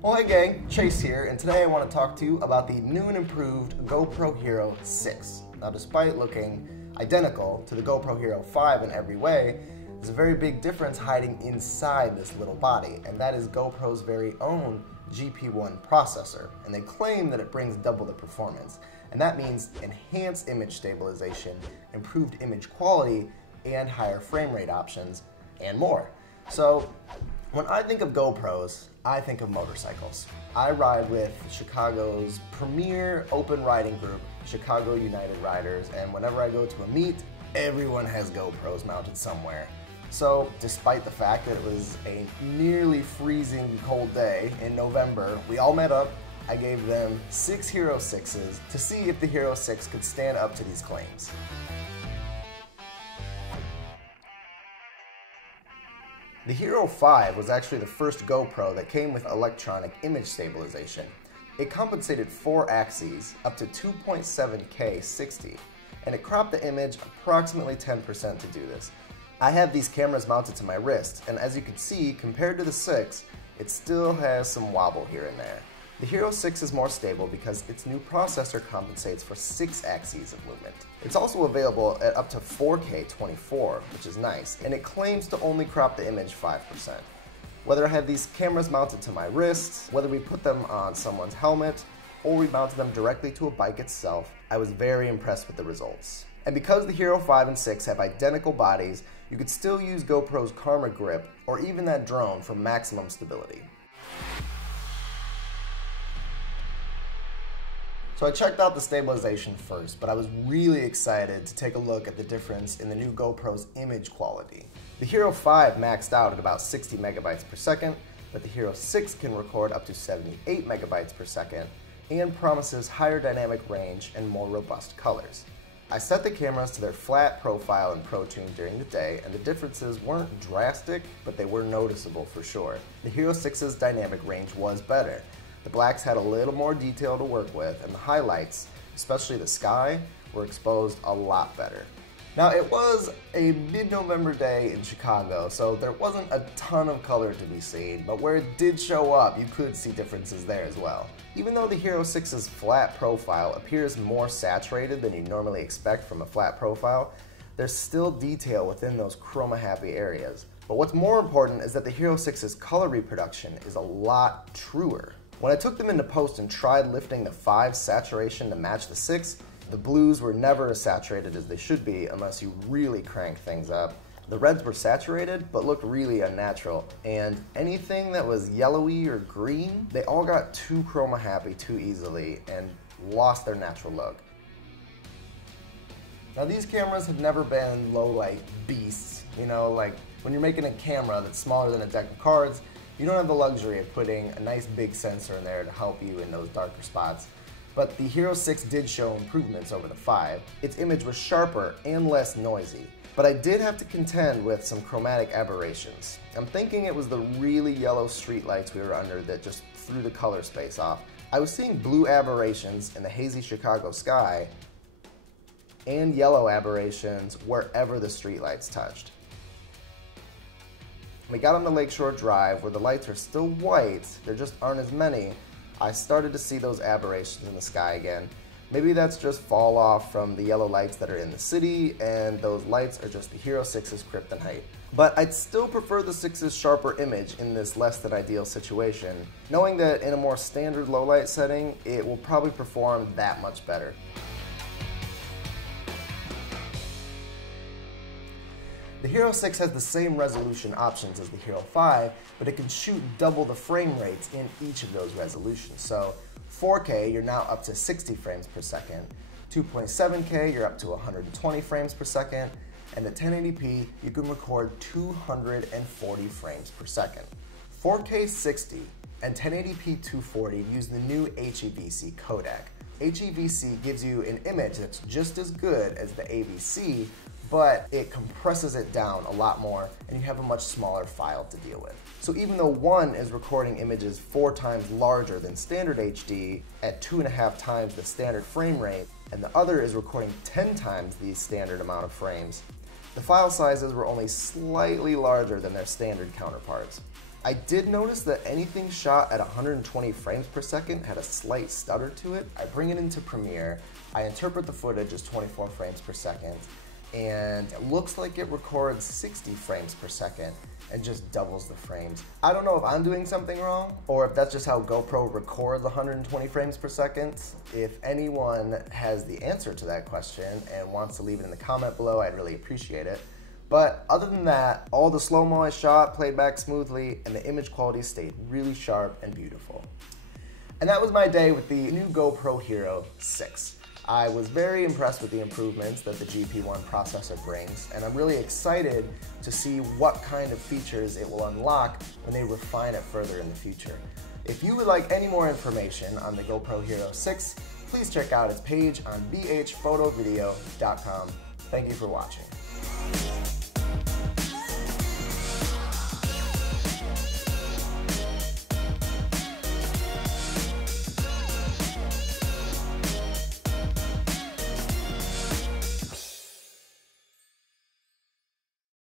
Well, hey gang, Chase here, and today I want to talk to you about the new and improved GoPro Hero 6. Now, despite looking identical to the GoPro Hero 5 in every way, there's a very big difference hiding inside this little body, and that is GoPro's very own GP1 processor, and they claim that it brings double the performance, and that means enhanced image stabilization, improved image quality, and higher frame rate options, and more. So, when I think of GoPros, I think of motorcycles. I ride with Chicago's premier open riding group, Chicago United Riders, and whenever I go to a meet, everyone has GoPros mounted somewhere. So, despite the fact that it was a nearly freezing cold day in November, we all met up. I gave them 6 Hero 6s to see if the Hero 6 could stand up to these claims. The Hero 5 was actually the first GoPro that came with electronic image stabilization. It compensated 4 axes up to 2.7K 60, and it cropped the image approximately 10% to do this. I have these cameras mounted to my wrist, and as you can see, compared to the 6, it still has some wobble here and there. The Hero 6 is more stable because its new processor compensates for 6 axes of movement. It's also available at up to 4K 24, which is nice, and it claims to only crop the image 5%. Whether I have these cameras mounted to my wrist, whether we put them on someone's helmet, or we mounted them directly to a bike itself, I was very impressed with the results. And because the Hero 5 and 6 have identical bodies, you could still use GoPro's Karma Grip or even that drone for maximum stability. So I checked out the stabilization first, but I was really excited to take a look at the difference in the new GoPro's image quality. The Hero 5 maxed out at about 60 megabytes per second, but the Hero 6 can record up to 78 megabytes per second and promises higher dynamic range and more robust colors. I set the cameras to their flat profile and Pro Tune during the day, and the differences weren't drastic, but they were noticeable for sure. The Hero 6's dynamic range was better. The blacks had a little more detail to work with, and the highlights, especially the sky, were exposed a lot better. Now, it was a mid-November day in Chicago, so there wasn't a ton of color to be seen, but where it did show up, you could see differences there as well. Even though the Hero 6's flat profile appears more saturated than you normally expect from a flat profile, there's still detail within those chroma-happy areas. But what's more important is that the Hero 6's color reproduction is a lot truer. When I took them into post and tried lifting the 5 saturation to match the 6, the blues were never as saturated as they should be unless you really crank things up. The reds were saturated, but looked really unnatural, and anything that was yellowy or green, they all got too chroma happy too easily and lost their natural look. Now, these cameras have never been low light beasts. You know, like when you're making a camera that's smaller than a deck of cards, you don't have the luxury of putting a nice big sensor in there to help you in those darker spots. But the Hero 6 did show improvements over the 5. Its image was sharper and less noisy. But I did have to contend with some chromatic aberrations. I'm thinking it was the really yellow streetlights we were under that just threw the color space off. I was seeing blue aberrations in the hazy Chicago sky and yellow aberrations wherever the streetlights touched. When we got on the Lakeshore Drive, where the lights are still white, there just aren't as many, I started to see those aberrations in the sky again. Maybe that's just fall off from the yellow lights that are in the city, and those lights are just the Hero 6's kryptonite. But I'd still prefer the 6's sharper image in this less than ideal situation, knowing that in a more standard low light setting, it will probably perform that much better. The Hero 6 has the same resolution options as the Hero 5, but it can shoot double the frame rates in each of those resolutions. So 4K, you're now up to 60 frames per second, 2.7K, you're up to 120 frames per second, and at 1080p, you can record 240 frames per second. 4K 60 and 1080p 240 use the new HEVC codec. HEVC gives you an image that's just as good as the AVC, but it compresses it down a lot more and you have a much smaller file to deal with. So even though one is recording images 4 times larger than standard HD at 2.5 times the standard frame rate, and the other is recording 10 times the standard amount of frames, the file sizes were only slightly larger than their standard counterparts. I did notice that anything shot at 120 frames per second had a slight stutter to it. I bring it into Premiere, I interpret the footage as 24 frames per second, and it looks like it records 60 frames per second and just doubles the frames. I don't know if I'm doing something wrong or if that's just how GoPro records 120 frames per second. If anyone has the answer to that question and wants to leave it in the comment below, I'd really appreciate it. But other than that, all the slow-mo I shot played back smoothly and the image quality stayed really sharp and beautiful. And that was my day with the new GoPro Hero 6. I was very impressed with the improvements that the GP1 processor brings, and I'm really excited to see what kind of features it will unlock when they refine it further in the future. If you would like any more information on the GoPro Hero 6, please check out its page on bhphotovideo.com. Thank you for watching.